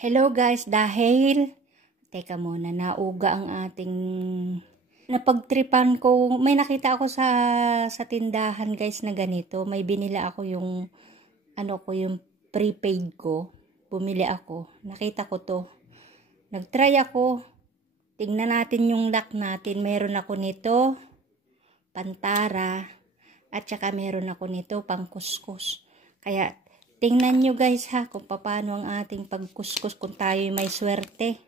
Hello guys, dahil teka muna, nauga ang ating napagtripan ko. May nakita ako sa tindahan guys na ganito. May binila ako yung yung prepaid ko. Bumili ako. Nakita ko to. Nagtry ako. Tingnan natin yung lock natin. Meron ako nito pantara at saka meron ako nito pangkuskus. Kaya tingnan nyo guys ha, kung paano ang ating pagkuskus kung tayo may swerte.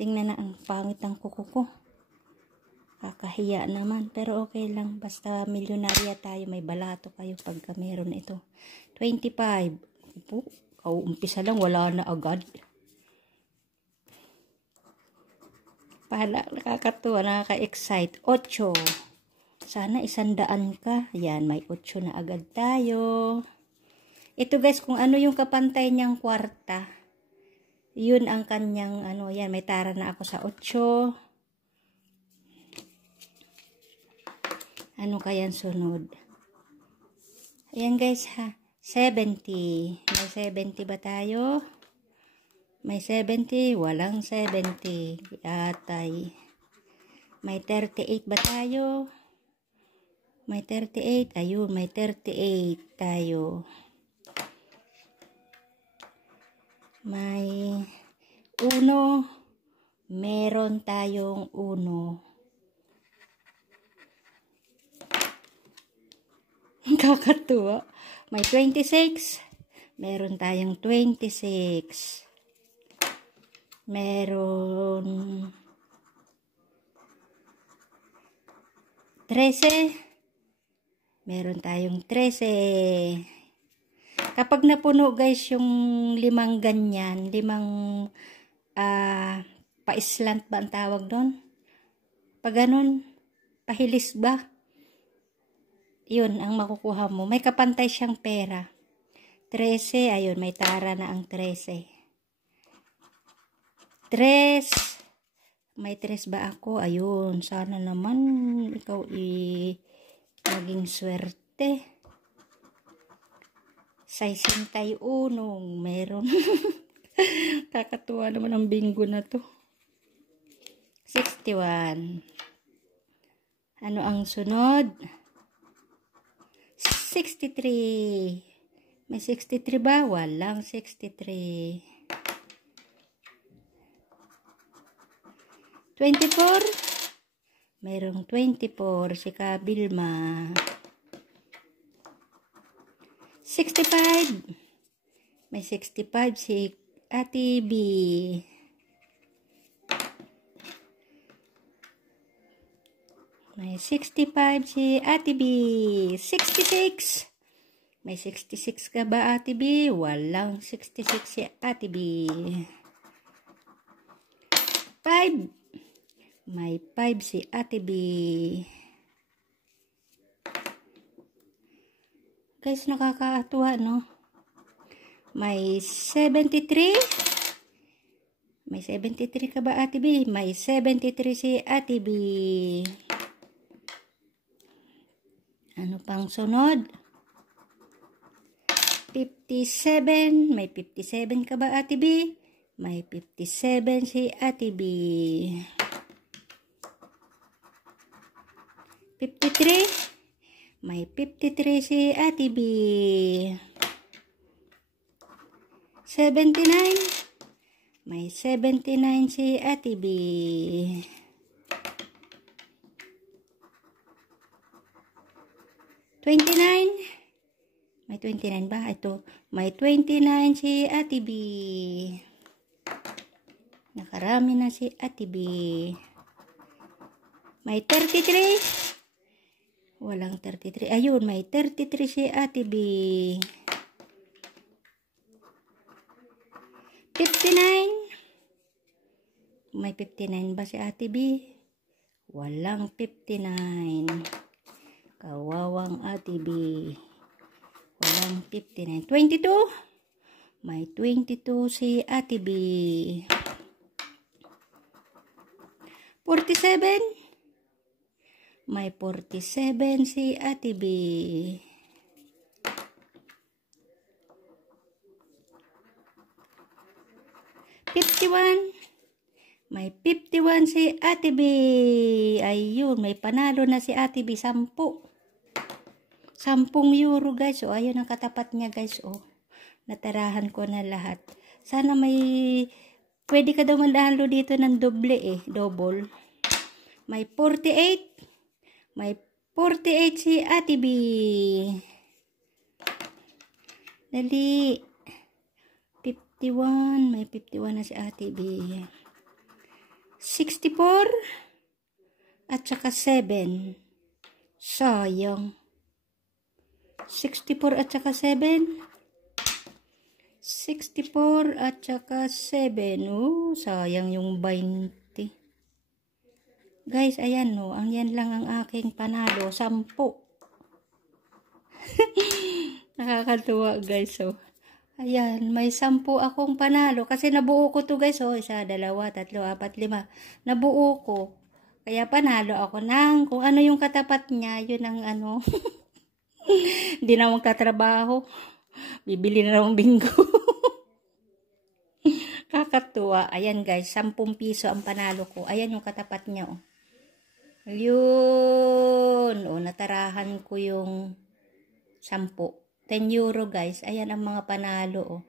Tingnan na, ang pangit ng kuko ko. Kakahiya naman, pero okay lang. Basta milyonarya tayo, may balato kayo pagka meron ito. 25. Umpisa lang, wala na agad. Nakakatuwa, nakaka-excite. 8. Sana 100 ka. Yan, may 8 na agad tayo. Ito guys, kung ano yung kapantay niyang kwarta, yun ang kanyang yan, may tara na ako sa 8. Ano kaya sunod? Ayan guys ha, 70. May 70 ba tayo? May 70, walang 70. Atay. May 38 ba tayo? May 38, ayun, may 38 tayo. May 1, meron tayong 1. Kakatuwa. May 26, meron tayong 26. Meron 13, meron tayong 13. Kapag napuno guys yung 5 ganyan, 5 pa-slant ba ang tawag doon? Pag ganun, pahilis ba? Yun ang makukuha mo. May kapantay siyang pera. 13, ayun, may tara na ang 13. 3, may 3 ba ako? Ayun, sana naman ikaw maging swerte. 61, meron. Kakatuwa naman ang bingo na to. 61. Ano ang sunod? 63. May 63 ba? Walang 63. 24. Merong 24 si Kabilma. 65. May 65 si Ate B. May 65 si Ate B. 66. May 66 ka ba Ate B? Walang 66 si Ate B. 5. May 5 si Ate B. Guys, nakakatuwa, no? May 73. May 73 ka ba, Ate B? May 73 si Ate B. Ano pang sunod? 57. May 57 ka ba, Ate B? May 57 si Ate B. 53. May 53 si Ate B. 79. May 79 si Ate B. 29. May 29 ba? Ito. May 29 si Ate B. Nakarami na si Ate B. May 33. Walang 33. Ayun, may 33 si Ate B. 59. May 59 ba si Ate B? Walang 59. Kawawang Ate B. Walang 59. 22. May 22 si Ate B. 47. May 47 si Ate B. 51. May 51 si Ate B. Ayun, may panalo na si Ate B. 10. 10 euro guys. O, ayun ang katapat niya guys. O, natarahan ko na lahat. Sana may, pwede ka daw manalo dito ng doble double. May 48. May 48 si Ate B. Dali. 51. May 51 na si Ate B. 64. At saka 7. Sayang. 64 at saka 7. 64 at saka 7. Oh, sayang yung 20. Guys, ayan no. Ang yan lang ang aking panalo. 10. Nakakatuwa guys. So, ayan. May 10 akong panalo. Kasi nabuo ko to guys. Oh, 1, 2, 3, 4, 5. Nabuo ko. Kaya panalo ako ng kung ano yung katapat niya. Yun ang ano. Hindi na magtatrabaho. Bibili na ng bingo. Kakatuwa. Ayan guys, 10 piso ang panalo ko. Ayan yung katapat niya. Oh. Ayun. O, natarahan ko yung 10. 10 euro guys. Ayan ang mga panalo. Oh.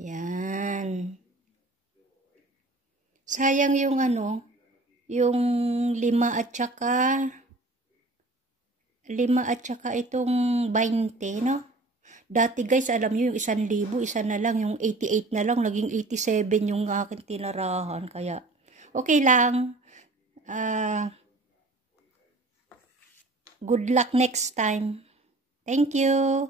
Yan. Sayang yung ano, yung 5 at saka itong 20, no? Dati guys, alam nyo yung 1,000, isa na lang, yung 88 na lang, naging 87 yung aking tinarahan. Kaya, okay lang. Good luck next time. Thank you.